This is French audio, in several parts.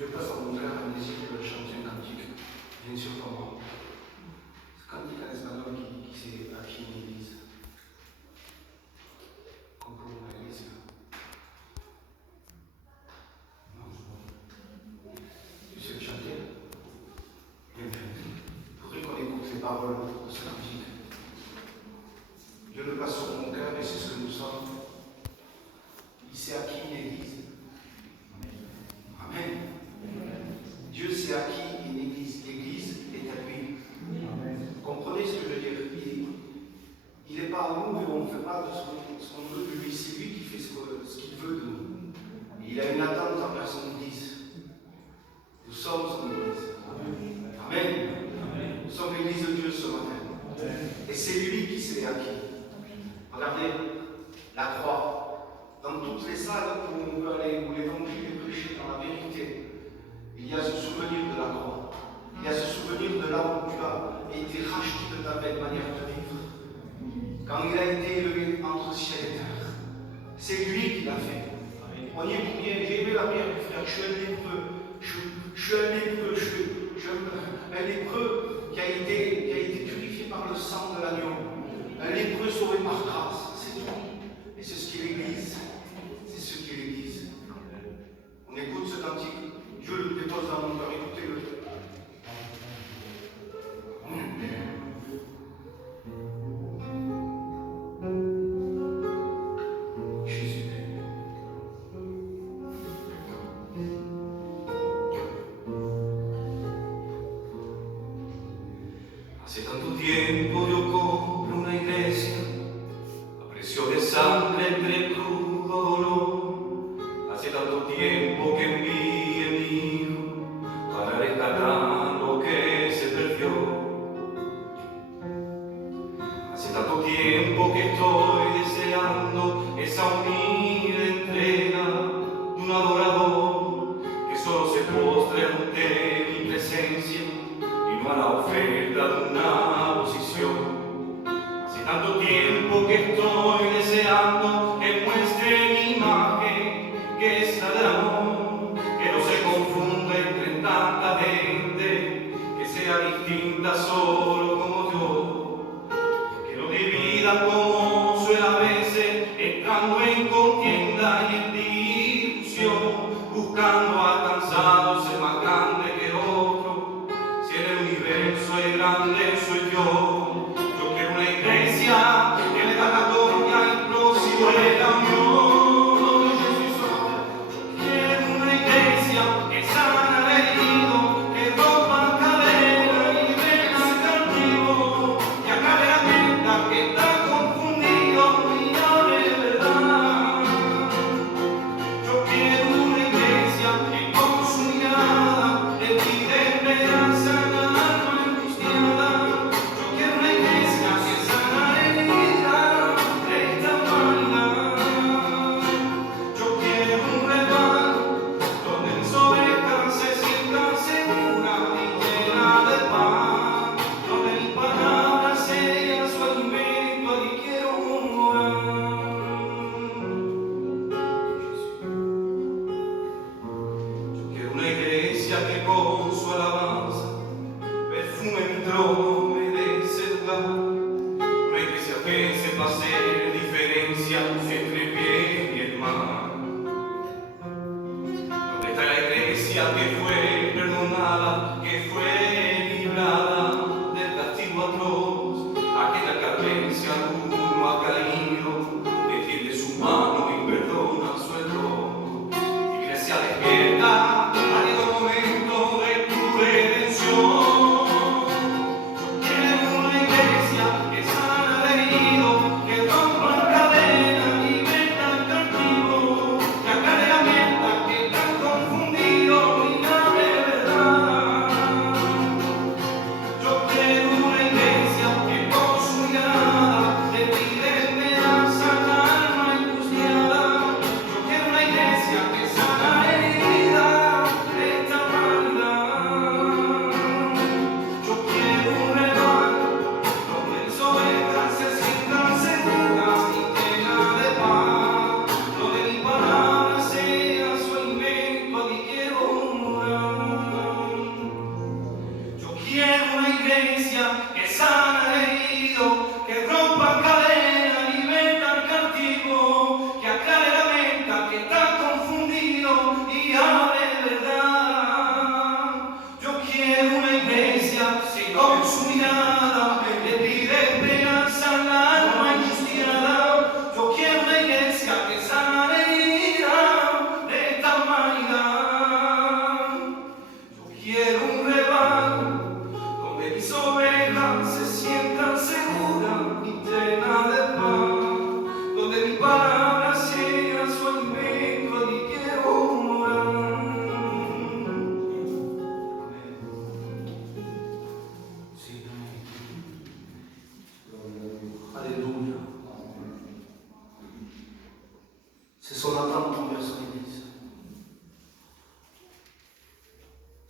Je passe à mon frère un désir de chanter un cantique, bien sûr pour moi. Ce cantique en espagnol qui s'est acquis une église. Comme pour une église. Non, tu sais le chanter? Bien fait. Il faudrait qu'on écoute les paroles de ce cantique. Dieu le passe sur mon cœur et c'est ce que nous sommes. Il s'est acquis une église. Amen. Dieu s'est acquis une église. L'église est à lui. Vous comprenez ce que je veux dire? Il n'est pas à nous et on ne fait pas de ce qu'on veut de lui. C'est lui qui fait ce qu'il veut de nous. Et il a une attente envers son église. Nous sommes son église. Amen. Nous sommes l'église de Dieu ce matin. Et c'est lui qui s'est acquis. Regardez la croix. Dans toutes les salles où on peut aller, où l'évangile est prêché dans la vérité, il y a ce souvenir de la croix. Il y a ce souvenir de là où tu as été racheté de ta belle manière de vivre. Quand il a été élevé entre ciel et terre. C'est lui qui l'a fait. On y est pour rien. J'ai aimé la prière du frère. Je suis un lépreux. Je suis un lépreux. Je suis un lépreux qui a été purifié par le sang de l'agneau. Un lépreux sauvé par grâce. C'est tout. Et c'est ce qu'est l'Église. C'est ce qu'est l'Église. On écoute ce cantique. Dieu le dépose dans mon cœur. Écoutez-le. Jésus. Hace tanto tiempo yo compro una iglesia a precio de sangre entre crudo dolor. Hace tanto tiempo que envié mi hijo para rescatar lo que se perdió. Hace tanto tiempo que estoy deseando esa humilde entrega de un adorador que solo se postre ante mi presencia y no a la oferta de una posición. Hace tanto tiempo que estoy deseando que muestre mi imagen, que es la del amor, que no se confunda entre tanta gente, que sea distinta solo como yo, que no divida como suele a veces, entrando en contienda y en discusión, buscando alcanzar ser más grande que otro. Si en el universo es grande soy yo. Yo quiero una iglesia que le da la gloria y próximo el amor de Jesús. Yo quiero una iglesia que sana al herido, que rompa cadenas y venga cautivo, que acabe la mente que está confundido y hable verdad. Yo quiero una iglesia que con su mirada le pide esperanza a la alma angustiada. Yo quiero una iglesia que sana herida de esta humanidad. Yo quiero un rebaño donde mis ovejas se sientan seguras y llenas de paz, donde mi palabra sea su alimento y quiero morar. Yo quiero una iglesia que con su alabanza perfume mi trono, me dé ese lugar. Una iglesia que sepa hacer diferencia entre el bien y el mal. ¿Dónde está la iglesia que fue perdonada, que fue librada del castigo atroz? Aquella que al verse alguno ha caído, le tiende su mano y perdona su error. Iglesia despierta, ha llegado el momento de tu redención. Quiero una iglesia que sana al herido, que rompa cadenas y meta al cautivo, que aclare la mente que está confundido y hable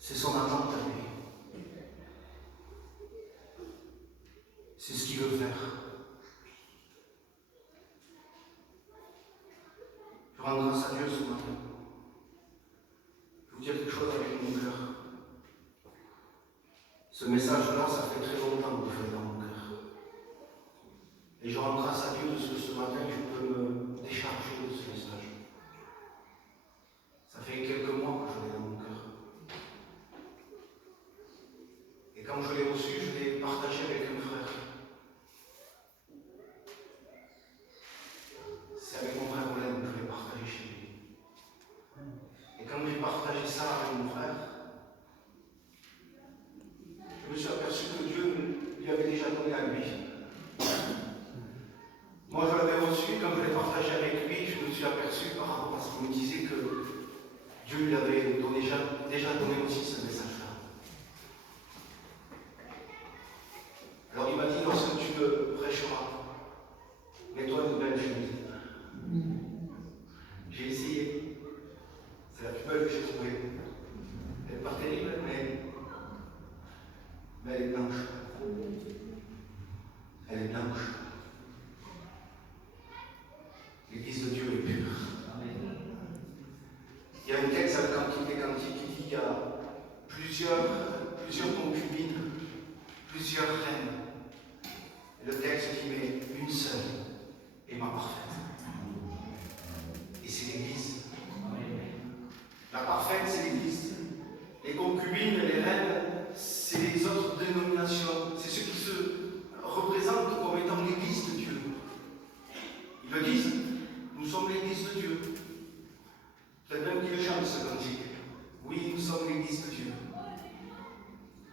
C'est son attente à lui. C'est ce qu'il veut faire. Je rends grâce à Dieu ce matin. Je vous dire quelque chose avec mon cœur. Ce message-là, ça fait très longtemps que je l'ai dans mon cœur. Et je rends grâce à Dieu de ce que ce matin, je peux me décharger de ce message. Ça fait quelques mois que je l'ai dans mon cœur. Et quand je l'ai reçu, je l'ai partagé avec un frère. C'est avec mon frère Olen que je l'ai partagé chez lui. Et quand j'ai partagé ça avec mon frère, je me suis aperçu que Dieu lui avait déjà donné à lui. Moi, je l'avais reçu, quand je l'ai partagé avec lui, je me suis aperçu par rapport à ce qu'il me disait que Dieu lui avait déjà donné aussi ce message-là. Alors il m'a dit, lorsque tu me prêcheras, mets-toi une belle chemise. J'ai essayé. C'est la plus belle que j'ai trouvée. Elle n'est pas terrible, mais elle est blanche. Elle est blanche. L'Église de Dieu est pure. Il y a un texte à la Cantique des Cantiques qui dit qu'il y a plusieurs concubines, plusieurs reines. Et le texte dit, mais une seule est ma parfaite. Et c'est l'Église. La parfaite, c'est l'Église. Les concubines et les reines, c'est les autres dénominations. C'est ceux qui se représentent comme étant l'Église de Dieu. Ils le disent, nous sommes l'Église de Dieu. Peut-être même qu'ils le chantent ce cantique. Oui, nous sommes l'Église de Dieu.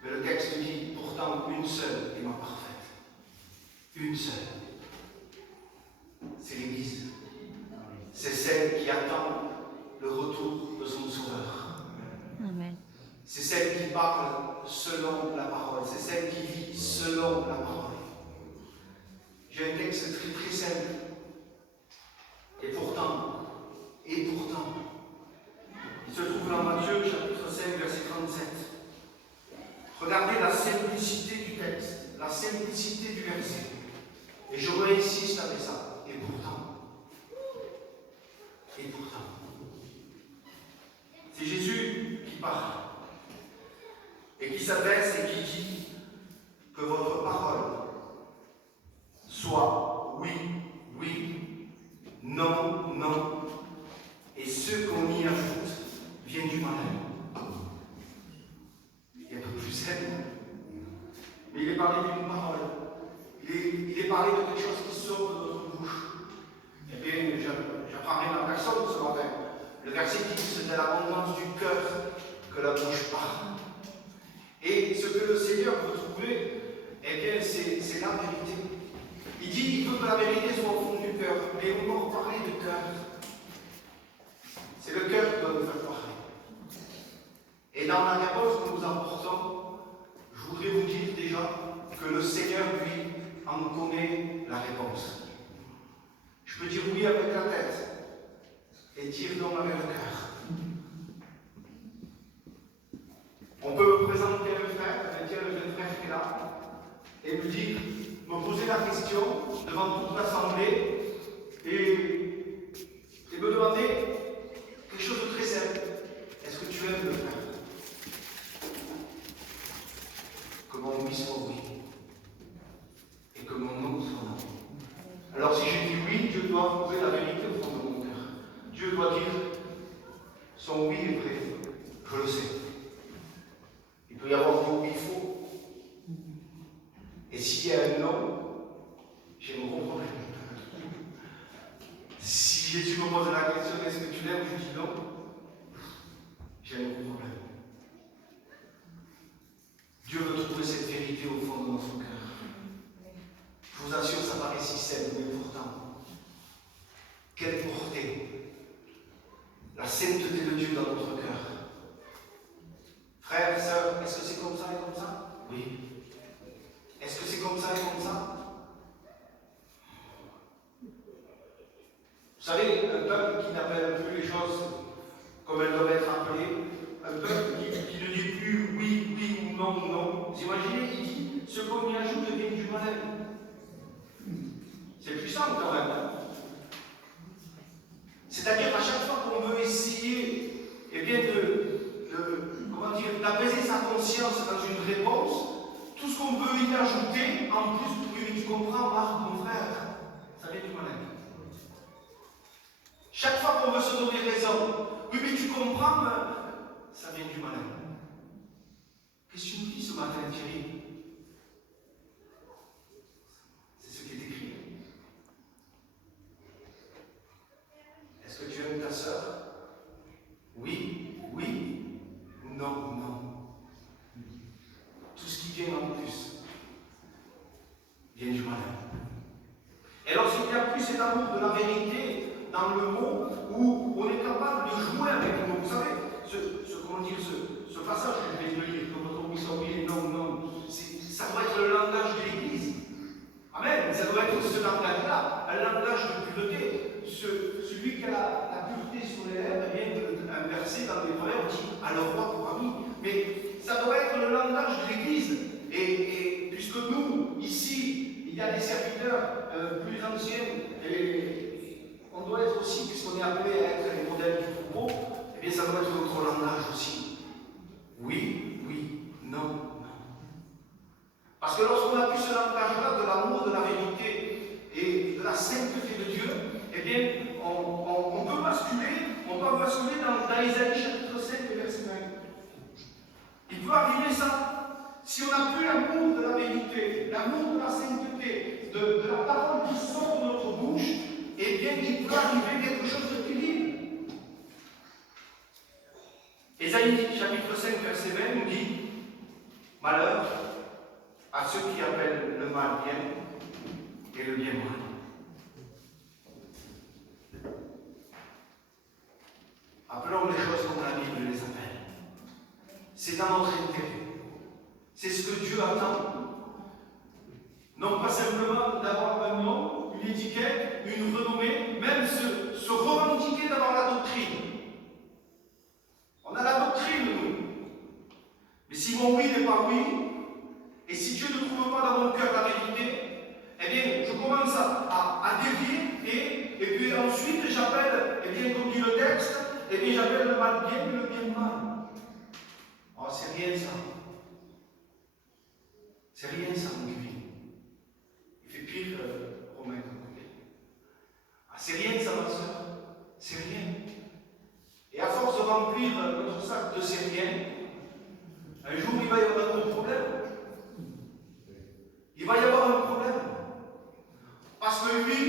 Mais le texte dit, pourtant, une seule est ma parfaite. Une seule. C'est l'Église. C'est celle qui attend le retour de son Sauveur. Amen. C'est celle qui parle selon la parole. C'est celle qui vit selon la parole. J'ai un texte très très simple. Et pourtant, il se trouve dans Matthieu chapitre 5, verset 37. Regardez la simplicité du texte, la simplicité du verset. Et je réinsiste avec ça. Et pourtant, c'est Jésus qui parle et qui s'adresse et qui dit que votre parole soit oui, oui, non, non, et ce qu'on y ajoute vient du malin. Il est un peu plus simple, mais il est parlé d'une parole. Il est parlé de quelque chose qui sort de notre bouche. Eh bien, j'apprends rien à personne ce matin. Le verset dit que c'est de l'abondance du cœur que la bouche parle. Et ce que le Seigneur veut trouver, eh bien, c'est la vérité. Il dit qu'il veut que la vérité soit au fond du cœur. Mais on va reparler de cœur. C'est le cœur qui doit nous faire parler. Et dans la réponse que nous apportons, je voudrais vous dire déjà que le Seigneur, lui, en connaît la réponse. Je peux dire oui avec la tête et dire non avec le cœur. On peut me présenter un frère, le jeune frère qui est là, et me poser la question devant toute l'assemblée et me demander quelque chose de très simple. Est-ce que tu aimes le frère? Que mon oui soit oui et que mon non soit non. Alors si je dis oui, Dieu doit trouver la vérité au fond de mon cœur. Dieu doit dire son oui est vrai, je le sais. Il peut y avoir des oui faux. Et s'il y a un non, j'ai mon gros problème. Si Jésus me pose la question, est-ce que tu l'aimes? Je dis non, j'ai un gros problème. Dieu veut trouver cette vérité au fond de notre cœur. Je vous assure, ça paraît si simple, mais pourtant, quelle portée la sainteté de Dieu dans notre cœur. Frères, sœurs, est-ce que c'est comme ça et comme ça? Oui. Est-ce que c'est comme ça et comme ça? Vous savez, un peuple qui n'appelle plus les choses comme elles doivent être appelées, un peuple qui ne dit plus non, non. Vous imaginez, il dit, ce qu'on y ajoute devient du malin. C'est puissant quand même. Hein. C'est-à-dire qu'à chaque fois qu'on veut essayer eh bien, comment dire, d'apaiser sa conscience dans une réponse, tout ce qu'on veut y ajouter, en plus, oui, tu comprends, Marc, mon frère, ça vient du malin. Chaque fois qu'on veut se donner raison, oui, mais tu comprends, ça vient du malin. Qu'est-ce que tu nous dis ce matin, Thierry? C'est ce qui est écrit. Est-ce que tu aimes ta sœur? Oui, oui, non, non. Tout ce qui vient en plus vient du malin. Et lorsqu'il n'y a plus cet amour de la vérité dans le mot, où on est capable de jouer avec le mot, vous savez, ce passage que je vais lire, comme votre mission, oui et non, non, ça doit être le langage de l'Église. Amen. Ça doit être ce langage-là, un langage de pureté. Celui qui a la pureté sur les lèvres, eh bien, un verset dans les Proverbes dit à le roi pour ami. Mais ça doit être le langage de l'Église. Et puisque nous, ici, il y a des serviteurs plus anciens, et on doit être aussi, puisqu'on est appelé à être les modèles du troupeau, eh bien, ça doit être notre langage aussi. Oui, oui, non, non. Parce que lorsqu'on a plus ce langage-là de l'amour, de la vérité et de la sainteté de Dieu, eh bien, on peut basculer dans Isaïe chapitre 5, verset 20. Il peut arriver ça. Si on n'a plus l'amour de la vérité, l'amour de la sainteté, de la parole qui sort de notre bouche, eh bien, il peut arriver quelque chose de terrible. Isaïe chapitre 5, verset 20 nous dit « Malheur à ceux qui appellent le mal bien et le bien mal. » Appelons les choses comme la Bible les appelle. C'est dans notre intérêt. C'est ce que Dieu attend. Non pas simplement d'avoir un nom, une étiquette, une renommée, même se revendiquer d'avoir la doctrine. On a la doctrine, nous. Mais si mon oui n'est pas oui, et si Dieu ne trouve pas dans mon cœur la vérité, eh bien, je commence à dévier, et puis ensuite j'appelle, eh bien, comme dit le texte, eh bien, j'appelle le mal bien et le bien mal. Oh, c'est rien ça. C'est rien ça, mon Dieu. Il fait pire Romain. Ah, c'est rien ça, ma soeur. C'est rien. Et à force de remplir notre sac de c'est rien, un jour il va y avoir un problème. Il va y avoir un problème. Parce que lui,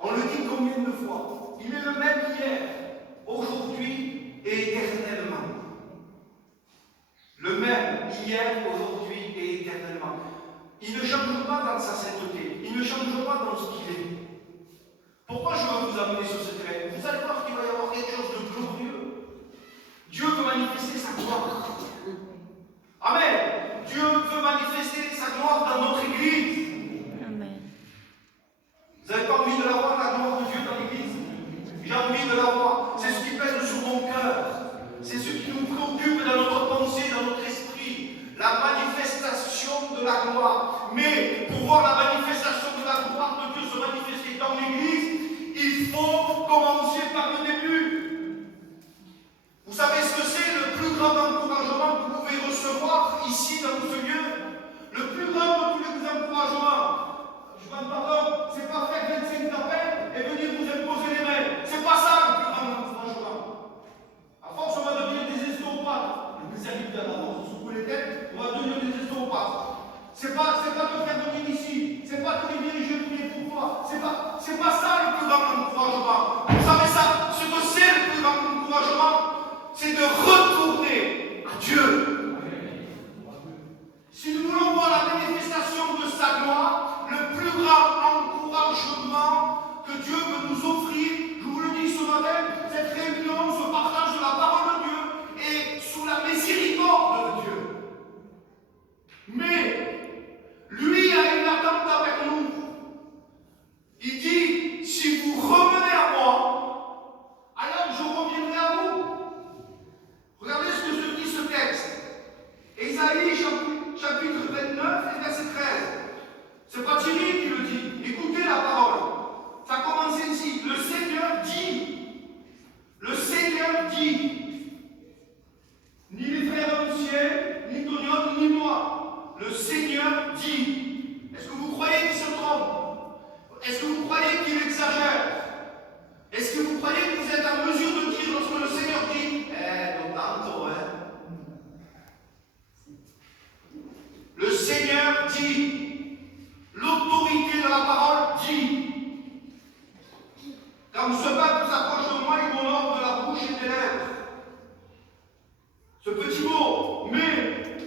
on le dit combien de fois, il est le même hier, aujourd'hui et éternellement. Le même hier, aujourd'hui et éternellement. Il ne change pas dans sa sainteté, il ne change pas dans ce qu'il est. Pourquoi je veux vous amener sur ce terrain? Vous allez voir qu'il va y avoir quelque chose de glorieux. Dieu veut manifester sa gloire. Amen. Dieu veut manifester sa gloire dans notre Église. Amen. Vous n'avez pas envie de la voir, la gloire de Dieu dans l'Église? J'ai envie de la voir. C'est ce qui pèse sur mon cœur. C'est ce qui nous préoccupe dans notre pensée, dans notre esprit. La manifestation de la gloire. Mais pour voir la manifestation de la gloire de Dieu se manifester dans l'Église, il faut commencer par le début. Vous savez ce que c'est le plus grand encouragement que vous pouvez recevoir ici dans ce lieu? Le plus grand de tous les encouragements, je m'en pardonne, c'est pas faire 25 appels et venir vous imposer les mains. C'est pas ça le plus grand encouragement. À force, on va devenir des estomapes. Les serviteurs d'avance, on se secoue les têtes, on va devenir des estomapes. C'est pas de faire venir ici, c'est pas de les diriger prier pour toi, c'est pas ça le plus grand encouragement. Vous savez ça, ce que c'est le plus grand encouragement, c'est de retourner à Dieu. Si nous voulons voir la manifestation de sa gloire, le plus grand encouragement que Dieu veut nous offrir, je vous le dis ce matin, cette réunion, ce partage de la parole de Dieu est sous la miséricorde de Dieu. Mais lui a une attente avec nous. Il dit, si Ce petit mot, mais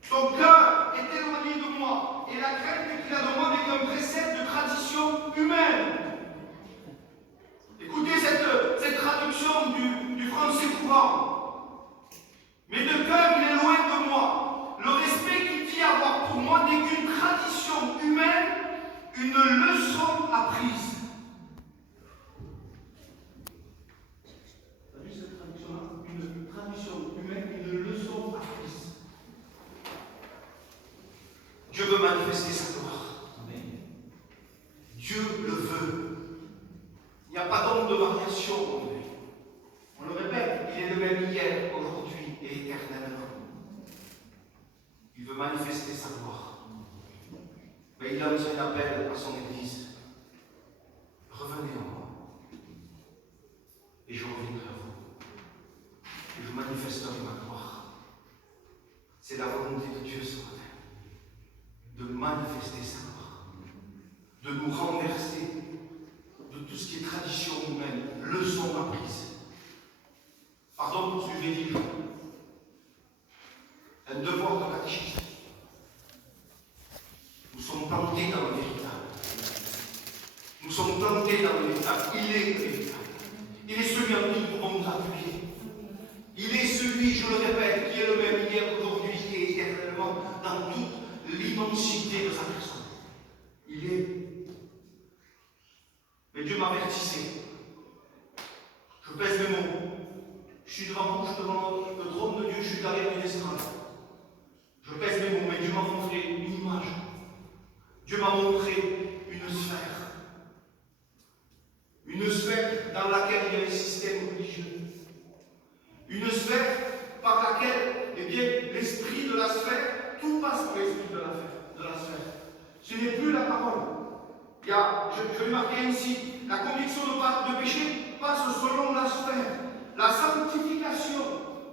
son cœur est éloigné de moi, et la crainte qu'il a de moi n'est qu'un précepte de tradition humaine. Écoutez cette traduction du français courant. Mais de cœur, il est loin de moi. Le respect qu'il dit avoir pour moi n'est qu'une tradition humaine, une leçon apprise. Tu as vu cette traduction-là? Une tradition humaine, une leçon apprise. Dieu veut manifester sa gloire. Amen. Dieu le veut. Il n'y a pas donc de variation en lui. On le répète, il est le même hier, aujourd'hui et éternellement. Il veut manifester sa gloire. Mais il lance un appel à son Église. Revenez en moi. Et je reviendrai à vous. Et je manifesterai ma gloire. C'est la volonté de Dieu ce matin. De manifester sa gloire. De nous renverser de tout ce qui est tradition humaine, leçon apprise. Pardon pour ce que je vais dire. Un devoir de catéchisme. Nous sommes plantés dans le véritable. Nous sommes plantés dans le véritable. Il est le véritable. Il est celui en qui nous pouvons nous appuyer. Il est celui, je le répète, qui est le même hier, aujourd'hui et éternellement dans toute l'immensité de sa personne. Il est. Mais Dieu m'avertissait. Je pèse mes mots. Je suis devant le trône de Dieu, je suis derrière une estrade. Je pèse mes mots, mais Dieu m'a montré une image. Dieu m'a montré une sphère. Une sphère dans laquelle il y a un système religieux. Une sphère par laquelle, eh bien, l'esprit de la sphère, tout passe par l'esprit de la sphère. Ce n'est plus la parole. Je vais marquer ainsi, la conviction de péché passe selon la sphère. La sanctification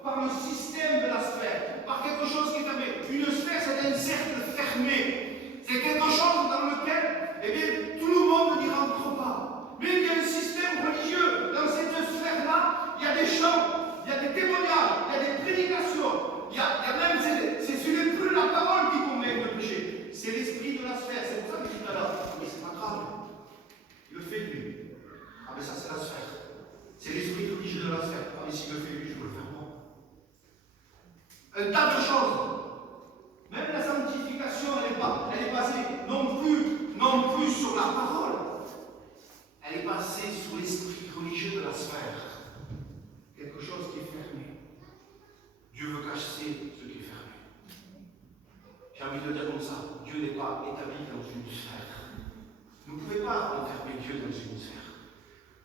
par le système de la sphère, par quelque chose qui est fermé. Une sphère, c'est un cercle fermé. C'est quelque chose dans lequel, eh bien, tout le monde n'y rentre pas. Mais il y a un système religieux. Dans cette sphère-là, il y a des chants, il y a des témoignages, il y a des prédications. Il y a même, ce n'est plus la parole qui convainc de péché. C'est l'esprit de la sphère. C'est pour ça que je dis tout à l'heure, mais c'est pas grave. Il le fait lui. Ah mais ça c'est la sphère. C'est l'esprit religieux de la sphère. Ah mais s'il le fait lui, je peux le faire moi. Un tas de choses. Même la sanctification, elle est basée non plus sur la parole. Elle est basée sur l'esprit religieux de la sphère. Quelque chose qui est fermé. Dieu veut cacher ce qui est fermé. J'ai envie de dire comme ça, Dieu n'est pas établi dans une sphère. Vous ne pouvez pas enfermer Dieu dans une sphère.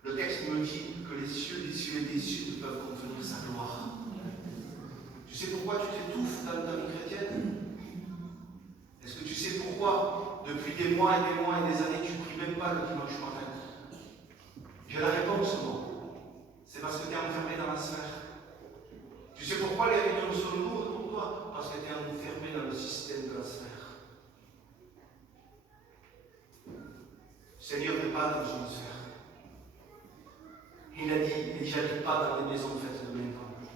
Le texte me dit que les cieux des cieux et des cieux ne peuvent contenir sa gloire. Tu sais pourquoi tu t'étouffes dans ta vie chrétienne? Est-ce que tu sais pourquoi, depuis des mois et des années, tu ne pries même pas le dimanche matin? J'ai la réponse, moi. C'est parce que tu es enfermé dans la sphère. Tu sais pourquoi les réunions sont lourdes pour toi? Parce que tu es enfermé dans le système de la sphère. Le Seigneur n'est pas dans une sphère. Il a dit, j'habite pas dans des maisons faites de main d'homme.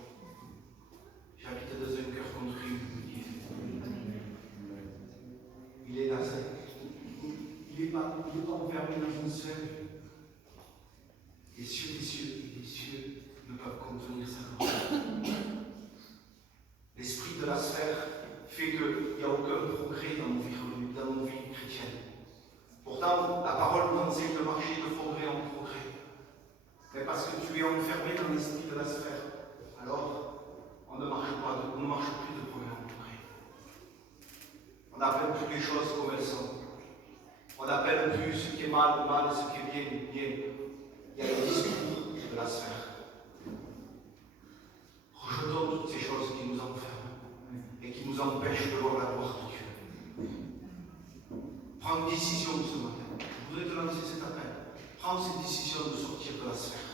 J'habite dans un cœur contrit. Il est là, il n'est pas enfermé dans une sphère. Les cieux des cieux et des cieux ne peuvent contenir sa gloire. L'esprit de la sphère fait qu'il n'y a aucun progrès dans nos vies chrétiennes. Pourtant, la parole nous enseigne de marcher de progrès en progrès. Mais parce que tu es enfermé dans l'esprit de la sphère, alors on ne marche plus de progrès en progrès. On n'appelle plus les choses comme elles sont. On n'appelle plus ce qui est mal, mal, ce qui est bien, bien. Il y a le discours de la sphère. Rejetons toutes ces choses qui nous enferment et qui nous empêchent de voir la gloire de Dieu. Prends une décision ce matin. Je voudrais te lancer cet appel. Prends cette décision de sortir de la sphère.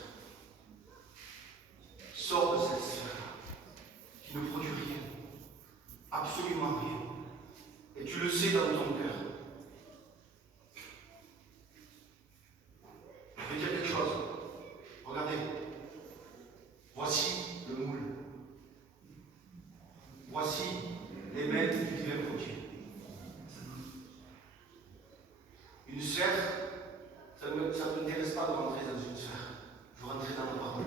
Sors de cette sphère-là, qui ne produit rien. Absolument rien. Et tu le sais dans ton cœur. Je vais dire quelque chose. Regardez. Voici le moule. Voici les maîtres du divers côté. Une sphère, ça ne m'intéresse pas de rentrer dans une sphère. Je veux rentrer dans la parole.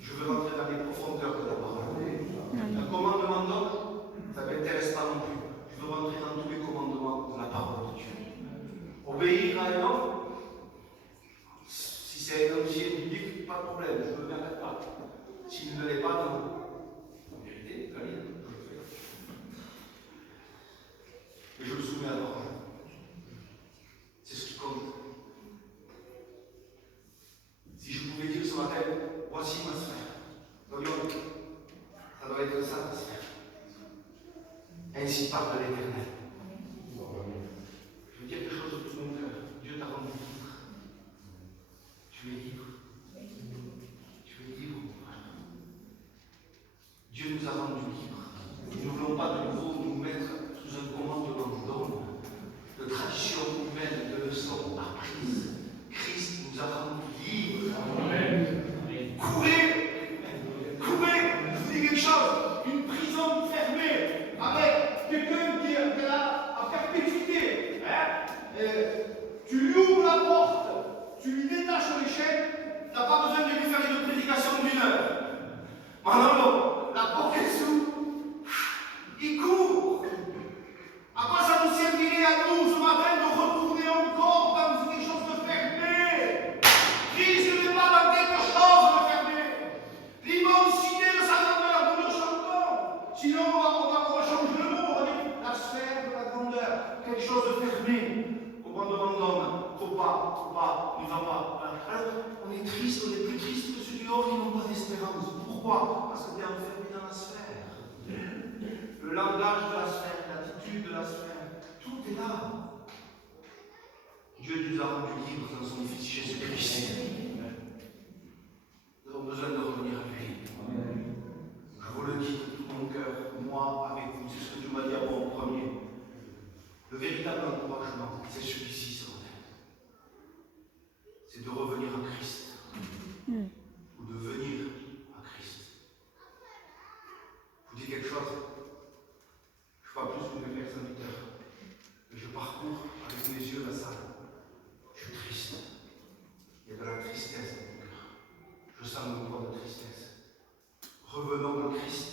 Je veux rentrer dans les profondeurs de la parole. Un commandement d'homme, ça ne m'intéresse pas non plus. Je veux rentrer dans tous les commandements de la parole de Dieu. Obéir à un homme, si c'est un officier biblique, pas de problème, je ne me mets pas. S'il ne l'est pas, non. En vérité, je le fais. Mais je me soumets à la parole. C'est ce qui compte. Si je pouvais dire ce matin, voici ma sphère. Voyons, ça doit être ça, ma sphère. Ainsi parle l'Éternel. Je veux dire quelque chose de tout mon cœur. Dieu t'a rendu libre. Tu es libre. Tu es libre, mon frère. Dieu nous a rendus libres. Nous ne voulons pas de nouveau nous mettre sous un commandement d'homme, de tradition humaine, de leçons apprises. Christ nous a rendus libres. Amen. Courez! Courez! Je vous dis quelque chose. Une prison fermée avec quelqu'un qui est là à perpétuité. Tu lui ouvres la porte, tu lui détaches les chaînes, tu n'as pas besoin de lui faire une prédication d'1 heure. Manolo, la porte est sous. Il court. À quoi ça nous servirait à nous ce matin de retourner encore dans quelque chose de fermé? Christ n'est pas dans quelque chose de fermé. L'immensité de sa grandeur, nous le chantons. Sinon, on va changer le mot. On va dire la sphère de la grandeur. Quelque chose de fermé. Commandement d'homme. Faut pas, n'y va pas. Alors, on est triste, on est plus triste que ceux du dehors qui n'ont pas d'espérance. Pourquoi? Parce qu'on est enfermé dans la sphère. Le langage de la sphère, l'attitude de la sphère, tout est là. Dieu nous a rendus libres dans son Fils Jésus-Christ. Nous avons besoin de revenir à lui. Je vous le dis de tout mon cœur, moi avec vous, c'est ce que Dieu m'a dit à moi en premier. Le véritable encouragement, c'est celui-ci ce matin. C'est de revenir à Christ. Ou de venir à Christ. Je vous dis quelque chose. Je ne suis pas plus que mes pères serviteurs. Mais je parcours avec mes yeux la salle. Je suis triste. Il y a de la tristesse dans mon cœur. Je sens une voix de tristesse. Revenons à Christ.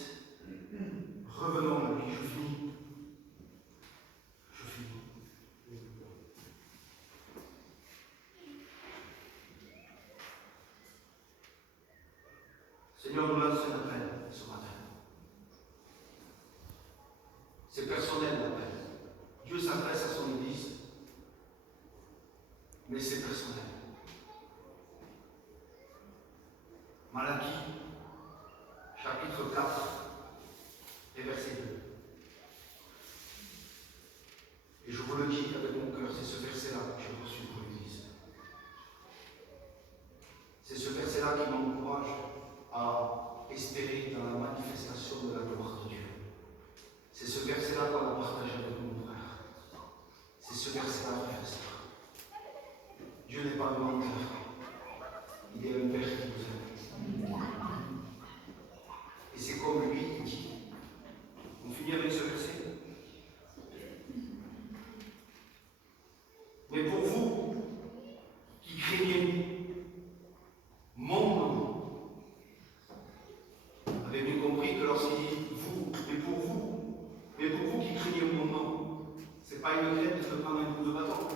Revenons à lui. Je finis. Je finis. Seigneur, nous lançons un appel ce matin. C'est personnel l'appel. Dieu s'adresse à son Église, mais c'est personnel. Malachie, chapitre 4, et verset 2. Et je vous le dis avec mon cœur, c'est ce verset-là que j'ai reçu pour l'Église. C'est ce verset-là qui m'encourage à espérer dans la manifestation de la gloire de Dieu. C'est ce verset-là qu'on a partagé avec mon frère. C'est ce verset-là, frère et sœur. Dieu n'est pas un menteur. Il est un Père qui vous aime. Et c'est comme lui, il dit. On finit avec ce verset. Mais pour vous, qui craignez mon nom, avez bien compris que lorsqu'il dit vous, mais pour vous qui craignez mon nom, ce n'est pas une crainte de prendre un coup de bâton.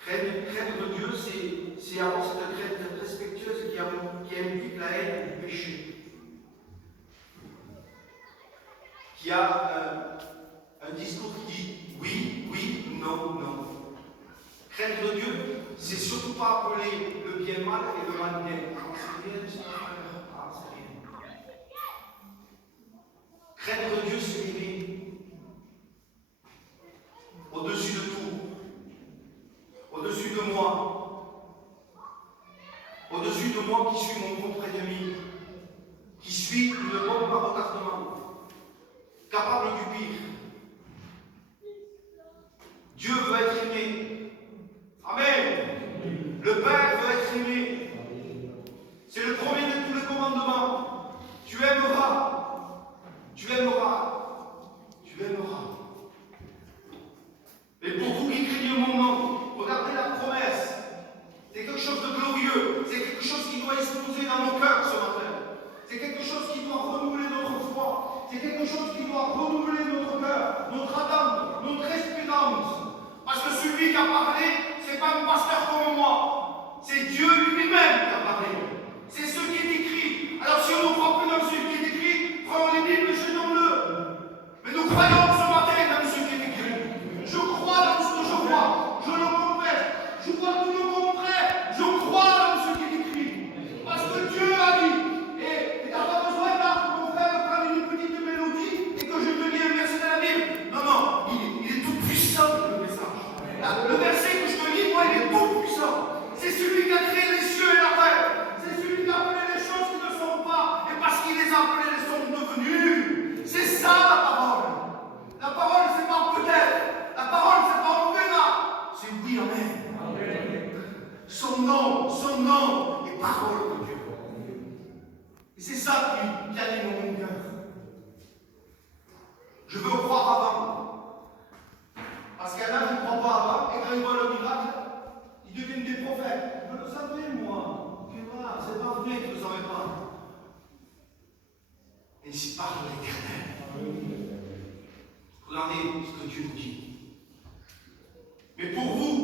Craindre Dieu, c'est avoir cette crainte respectueuse qui implique la haine du péché. Qui a un discours qui dit oui, oui, non, non. Craindre Dieu, c'est surtout pas appeler le bien mal et le mal bien. Ah, c'est bien, c'est bien. Craindre Dieu, c'est l'aimer. Au-dessus de tout. Au-dessus de moi. Au-dessus de moi qui suis mon propre ennemi. Qui suis une bombe à retardement. Capable du pire. Dieu veut être aimé. Amen. Le Père veut être aimé. C'est le premier de tous les commandements. Tu aimeras a parlé, ce n'est pas un pasteur comme moi. C'est Dieu lui-même qui a parlé. C'est ce qui est écrit. Alors si on ne croit plus dans ce qui est écrit, prenons les Bibles et jetons-le. Mais nous croyons ce matin dans ce qui est écrit. Je crois dans ce que je vois. Je le confesse. Je vois tout le contraire. Je crois dans ce qui est écrit. Parce que Dieu a dit. Et tu n'as pas besoin là, mon frère, de prendre une petite mélodie et que je te lis un verset de la Bible. Non, non, il est tout puissant le message. Là, le verset que je te lis, moi, il est tout puissant. C'est celui qui a créé les cieux et la terre. C'est celui qui a appelé les choses qui ne sont pas. Et parce qu'il les a appelées, elles sont devenues. C'est ça la parole. La parole, c'est pas peut-être. La parole, c'est pas on verra. C'est oui, amen. Son nom est parole de Dieu. Et c'est ça qui anime mon cœur. Je veux croire avant. Parce qu'il y en a qui ne croient pas avant, et quand ils voient le miracle, ils deviennent des prophètes. Je le savais, moi. Et voilà, c'est pas vrai que je ne le savais pas. Et ici parle l'Éternel. Regardez ce que Dieu nous dit. Mais pour vous,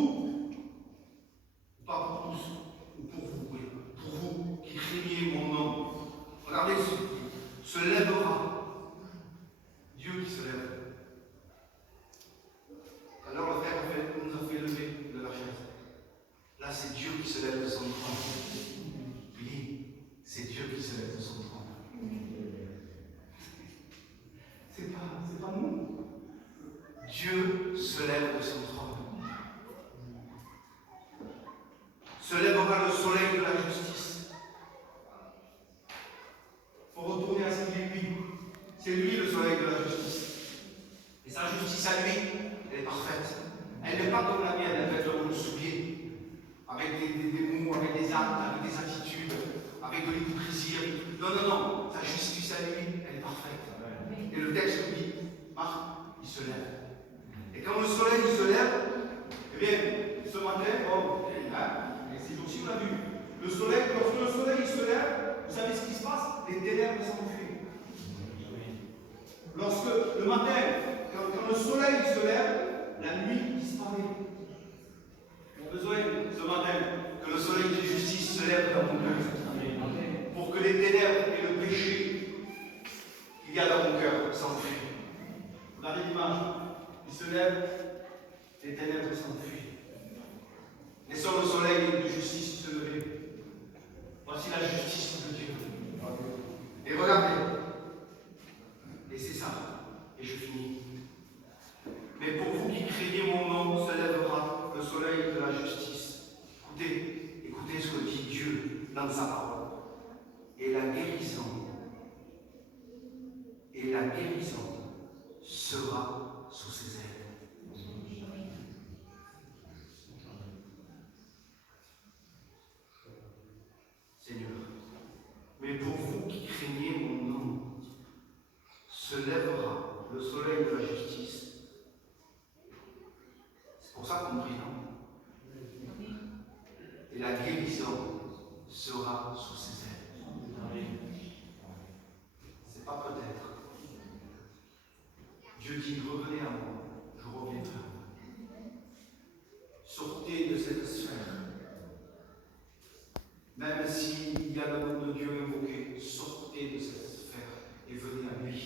pas pour tous, ou pour vous, oui, pour vous qui craignez mon nom, regardez se lèvera. Dieu qui se lève. Alors le frère nous a fait lever de la chaise. Là, c'est Dieu qui se lève de son trône. Oui, c'est Dieu qui se lève de son trône. C'est pas nous. Dieu se lève de son trône. Se lèvera le soleil de la justice. Pour retourner à ce qu'il est lui. C'est lui le soleil de la justice. Et sa justice à lui, elle est parfaite. Elle n'est pas comme la mienne, elle fait comme le soulier. Avec des mots, avec des actes, avec des attitudes, avec de l'hypocrisie. Non, non, non. Sa justice à lui, elle est parfaite. Et le texte dit, Marc, il se lève. Et quand le soleil il se lève, eh bien, ce matin, et ces jours-ci, on l'a vu. Le soleil, lorsque le soleil il se lève, vous savez ce qui se passe? Les ténèbres s'enfuient. Lorsque le matin, quand le soleil se lève, la nuit disparaît. On a besoin ce matin que le soleil de justice se lève dans mon cœur. Pour que les ténèbres et le péché qu'il y a dans mon cœur s'enfuient. Regardez l'image. Il se lève, les ténèbres s'enfuient. Laissons le soleil de justice se lever. Voici la justice de Dieu. Et regardez. Et c'est ça. Et je finis. Mais pour vous qui craignez mon nom, se lèvera le soleil de la justice. Écoutez ce que dit Dieu dans sa parole. Et la guérison sera sous ses ailes. Seigneur, mais pour vous qui craignez mon nom, se lèvera le soleil de la justice. C'est pour ça qu'on prie, non? Et la guérison sera sous ses ailes. C'est pas peut-être. Dieu dit, revenez à moi, je reviendrai à vous. Sortez de cette sphère. Même s'il y a le nom de Dieu invoqué, sortez de cette sphère et venez à lui.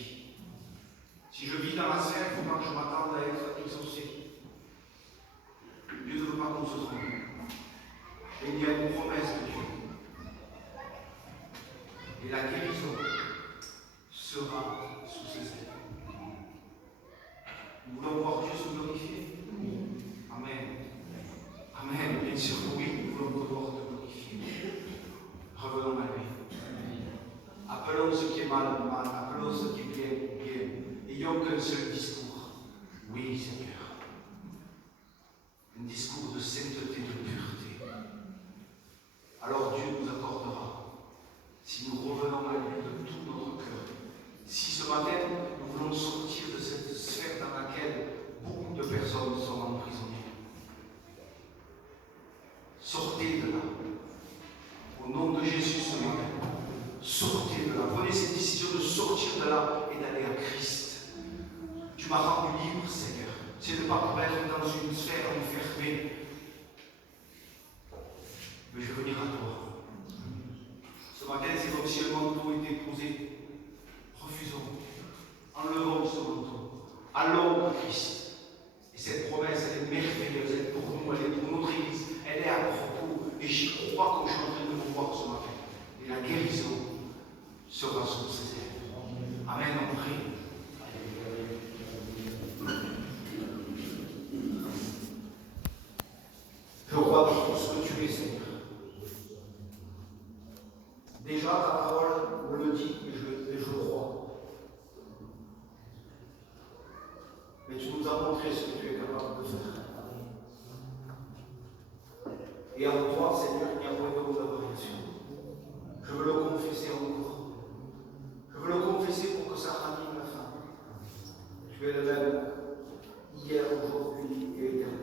Si je vis dans la sphère, il faut pas que je m'attende à être exaucé. Dieu ne veut pas qu'on se trompe. Et il y a une promesse de Dieu. Et la guérison sera sous ses ailes. Nous voulons voir Dieu se glorifier. Amen. Amen. Bien sûr, oui, nous voulons voir te glorifier. Revenons à lui. Appelons ce qui est mal, mal. Appelons ce qui est bien, bien. Ayons qu'un seul discours. Oui, Seigneur. Un discours de sainteté, de pureté. Alors Dieu nous accordera, si nous revenons à lui de tout notre cœur. Si ce matin, nous voulons sortir de cette sphère dans laquelle beaucoup de personnes sont emprisonnées. Sortez de là. Au nom de Jésus ce matin. Sortez de là. Prenez cette décision de sortir de là et d'aller à Christ. Tu m'as rendu libre, Seigneur. c'est de ne pas pour être dans une sphère enfermée. Mais je veux venir à toi. Ce matin, c'est comme si le manteau était posé. Refusons. Enlevons ce manteau. Allons au Christ. Et cette promesse, elle est merveilleuse. Elle est pour nous, elle est pour notre Église. Elle est à propos. Et j'y crois comme je suis en train de vous voir ce matin. Et la guérison sera sur ces êtres. Amen, on prie. Je crois dans tout ce que tu es, Seigneur. Déjà, ta parole me le dit et je le crois. Mais tu nous as montré ce que tu es capable de faire. Et en toi, Seigneur, il n'y a point de variation. Je veux le confesser encore. Je veux le confesser pour que ça ranime la fin. Tu es le même hier, aujourd'hui et éternellement.